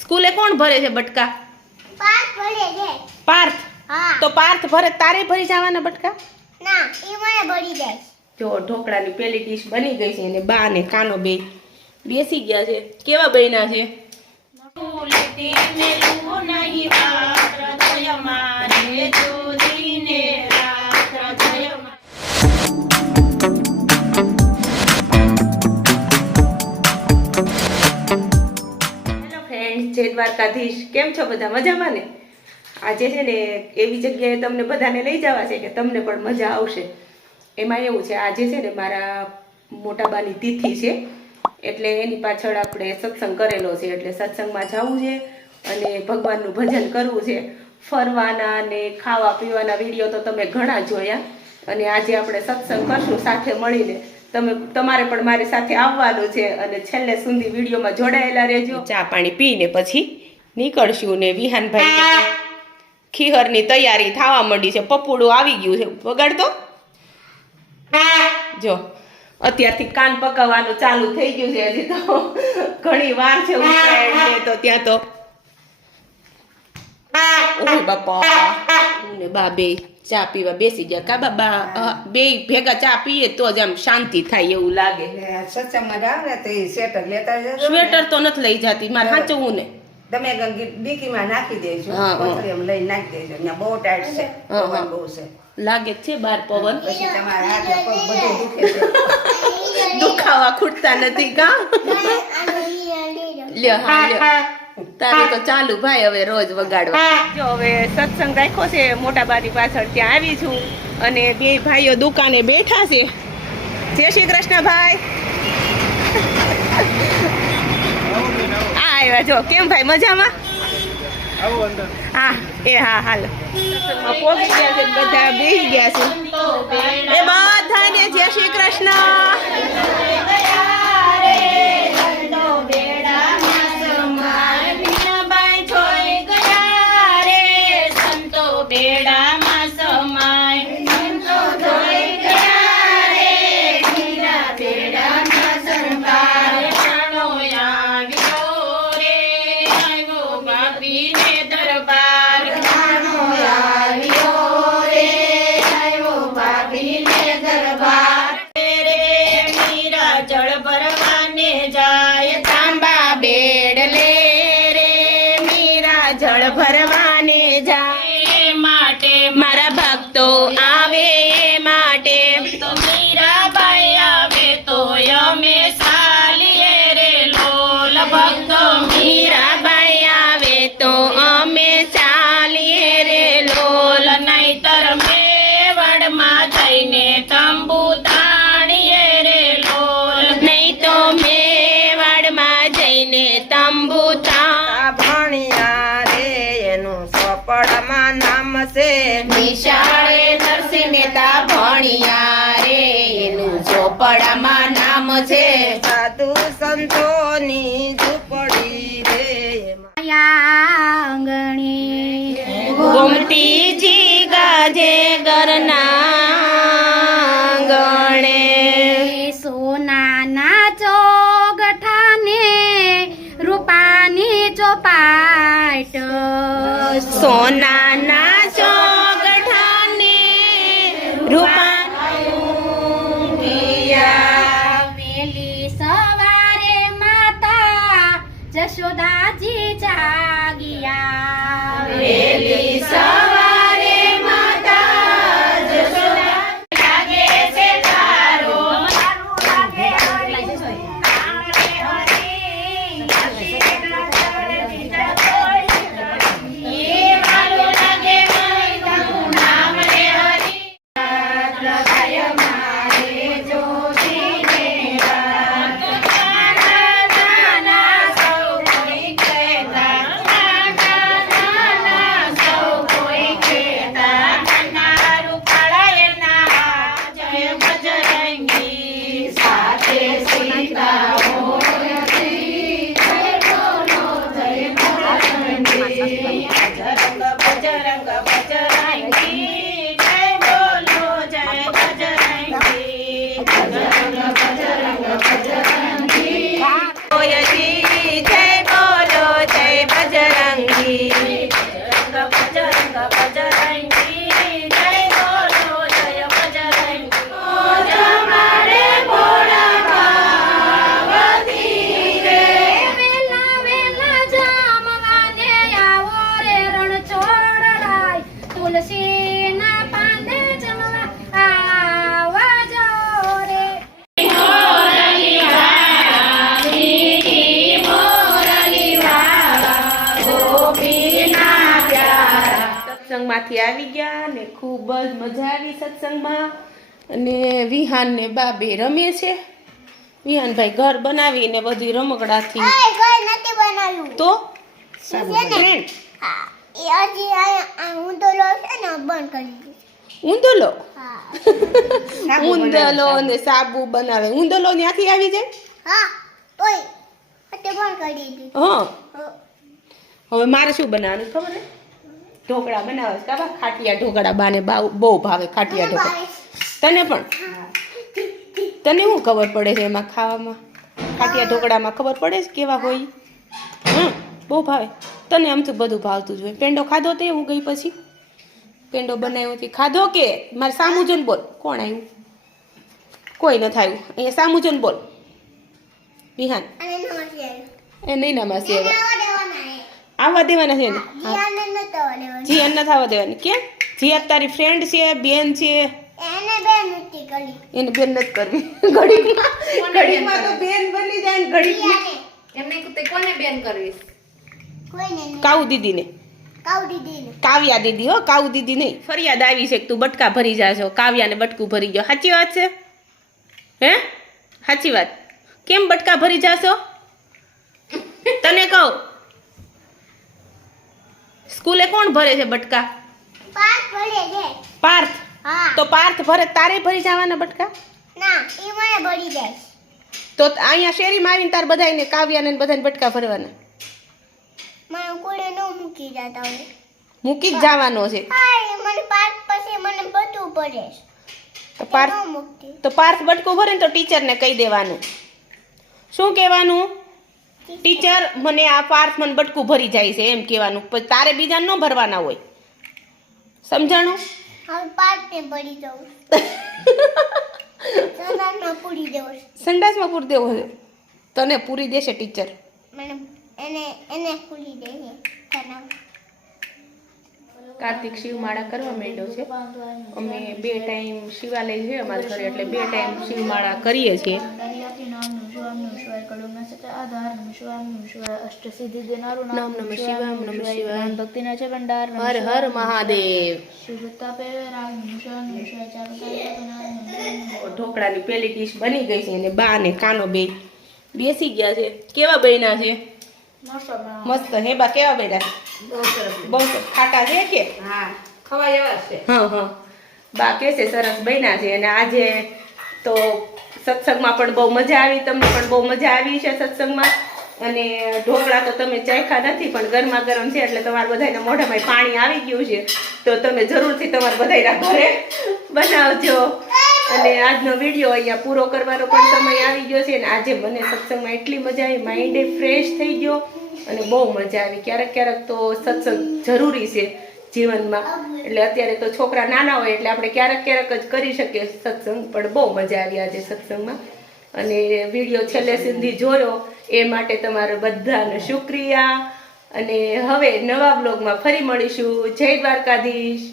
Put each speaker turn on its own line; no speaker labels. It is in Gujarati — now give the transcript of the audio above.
સ્કૂલે કોણ ભરે છે બટકા?
પાર્થ ભરે છે.
પાર્થ?
હા.
તો પાર્થ ભરે તારે ભરી જવાના બટકા?
ના એ મને ભરી જાય
જો ઢોકળાની પેલી ડીશ બની ગઈ છે અને બા ને કાનો બે બેસી ગયા છે. કેવા બન્યા છે? દ્વારકાધીશ, કેમ છો બધા? મજામાં ને? આજે છે ને એવી જગ્યાએ તમને બધાને લઈ જવા છે કે તમને પણ મજા આવશે. એમાં એવું છે, આજે છે ને મારા મોટાબાની તિથિ છે, એટલે એની પાછળ આપણે સત્સંગ કરેલો છે, એટલે સત્સંગમાં જવું છે અને ભગવાનનું ભજન કરવું છે. ફરવાના ને ખાવા પીવાના વીડિયો તો તમે ઘણા જોયા અને આજે આપણે સત્સંગ કરશું સાથે મળીને. તમે તમારે પણ મારી સાથે આવવાનું છે અને છેલ્લે સુધી વિડીયોમાં જોડાયેલા રહેજો. ચા પાણી પીને પછી નીકળશું ને વિહાનભાઈ ખીહરની તૈયારી થવા માંડી છે, પપુડું આવી ગયું છે. વગાડતો? જો, અત્યારથી કાન પકાવવાનું ચાલુ થઈ ગયું છે હજી તો. ઘણી વાર છે તો ત્યાં તો. ઓય બાપા ને બા બે ચા પીવા બેસી ગયા. કા બાબા બે ભેગા ચા પીએ તો જ આમ શાંતિ થાય એવું લાગે.
સ્વેટર
તો નથી લઈ જતી મારે સાચવું ને.
તમે ડીકીમાં નાખી દેજો. કોથળીમાં લઈને નાખી દેજો. અહીંયા બહુ ટાઈટ છે
હા, હા.
પવન બહુ છે.
લાગે જ છે બાર પવન.
પછી તમારા હાથ પગ બધું દુખે છે.
દુખાવા ખૂટતા નથી કા? લ્યો હા લ્યો. તારું તો ચાલુ ભાઈ હવે રોજ વગાડવા. જો હવે સત્સંગ રાખ્યો છે મોટા બારી પાછળ ત્યાં આવી છું અને બે ભાઈઓ દુકાને બેઠા છે. જય શ્રી કૃષ્ણ ભાઈ. આ આવ્યા જો કેમ ભાઈ મજામાં? હા એ હા હાલો. પહોંચી ગયા છે બધા બેસી ગયા છે. એ બધાને જય શ્રી કૃષ્ણ. નિશાળે નરસિંહ મહેતા ભણિયા રે. એનું ચોપડામાં નામ છે
સાધુ સંતોની ઝૂંપડી રે. આંગણી
ગોમતીજી ગાજે ગરના ગણે
સોનાના ચોગઠાને રૂપાની ચોપાટ.
સોનાના સત્સંગમાંથી આવી ગયા ને ખૂબ જ મજા આવી સત્સંગમાં. અને વિહાન ને બાબે રમે છે. વિહાનભાઈ ઘર બનાવીને બધી રમકડાથી. તો?
ને? ને
ઊંધોલો ઊંધલો ને સાબુ બનાવે. ઊંધલો ત્યાંથી આવી જાય?
હા.
હવે મારે શું બનાવવાનું ખબર હે ઢોકળા બનાવે કાબા ખાટિયા ઢોકળા બાને બહુ ભાવે ખાટિયા ઢોકળા. તને પણ? તને શું ખબર પડે છે એમાં ખાવામાં? ખાટિયા ઢોકળામાં ખબર પડે છે કેવા હોય? હમ બહુ ભાવે. તને આમ તો બધું ભાવતું જ હોય. પેંડો ખાધો તે હું ગઈ પછી? પેંડો બનાવ્યો હતી ખાધો કે? મારે સામું જોઈને બોલ. કોણ આવ્યું કોઈ ન આવ્યું અહીંયા સામું જોઈને બોલ. વિહાન.
આવ્યું.
એ નહીં ના માસી હવે
આવવા દેવાના.
છે ને?
જીયાને આવવા દેવાનો.
થવા કેમ? જીયા તારી ફ્રેન્ડ છે બેન છે.
એને નથી
બેન નથી કરવી ઘડીકમાં ઘડીકમાં તો બેન બની જાય ને ઘડીકમાં
એમને તે કોને બેન કરવીશ
કાઉ દીદીને.
કાઉ
કાવ્યા દીદી હો કાઉ દીદી નહીં. ફરિયાદ આવી છે કે તું બટકા ભરી જાશો. કાવ્યાને બટકું ભરી ગયો. સાચી વાત છે? હે? સાચી વાત. કેમ બટકા ભરી જાશો? તને કહું. સ્કૂલે કોણ ભરે છે બટકા?
પાર્થ ભરે છે.
પાર્થ?
હા.
તો પાર્થ ભરે તારે ભરી જવાના બટકા?
ના એ મને ભરી જાય
તો અહીંયા શેરીમાં આવીને તાર બધાને કાવ્યાને બધાને બટકા ભરવાના.
મને કોડે ન મૂકી જતા હોય.
મૂકી જ જવાનો છે.
મને પાર્થ પછી મને બધું ભરે.
તો પાર્થ તો પાર્થ બટકું ભરે ને તો ટીચરને કહી દેવાનું. શું કહેવાનું? ટીચર મને આ પાર્થ મને બટકું ભરી જાય છે એમ કહેવાનું. પછી તારે બીજા ન ભરવાના હોય. સમજાણું? સંડાસમાં પૂરી દેવો છે. તને પૂરી દેશે ટીચર
મને એને એને પૂરી દે
કાર્તિક શિવમાળા કરવા માંડ્યો છે. અમે બે ટાઈમ શિવાલય છે અમારા ઘરે એટલે બે ટાઈમ શિવમાળા કરીએ છીએ. હર હર મહાદેવ ઢોકળાની પેલી ડીશ બની ગઈ છે અને બા ને કાનો બે બેસી ગયા છે. કેવા બન્યા છે? મસ્ત હે બા કેવા બન્યા? બહુ સરસ. ખાટા છે કે?
હા ખવાય એવા છે.
હા હા. બા કે છે સરસ બન્યા છે અને આજે તો સત્સંગમાં પણ બહુ મજા આવી, તમને પણ બહુ મજા આવી છે સત્સંગમાં. અને ઢોકળા તો તમે ચાખ્યા નથી, પણ ગરમા ગરમ છે, એટલે તમારા બધાના મોઢામાં પાણી આવી ગયું છે. તો તમે જરૂરથી તમારા બધાના ઘરે બનાવજો. અને આજનો વીડિયો અહીંયા પૂરો કરવાનો પણ સમય આવી ગયો છે, અને આજે મને સત્સંગમાં એટલી મજા આવી, માઇન્ડ ફ્રેશ થઈ ગયો, અને બહુ મજા આવી. ક્યારેક ક્યારેક તો સત્સંગ જરૂરી છે. જીવનમાં. એટલે અત્યારે તો છોકરા નાના હોય એટલે આપણે ક્યારેક ક્યારેક જ કરી શકીએ સત્સંગ, પણ બહુ મજા આવી આજે સત્સંગમાં. અને વીડિયો છેલ્લે સુધી જોયો, એ માટે તમારા બધાને શુક્રિયા. અને હવે નવા બ્લોગમાં ફરી મળીશું. જય દ્વારકાધીશ.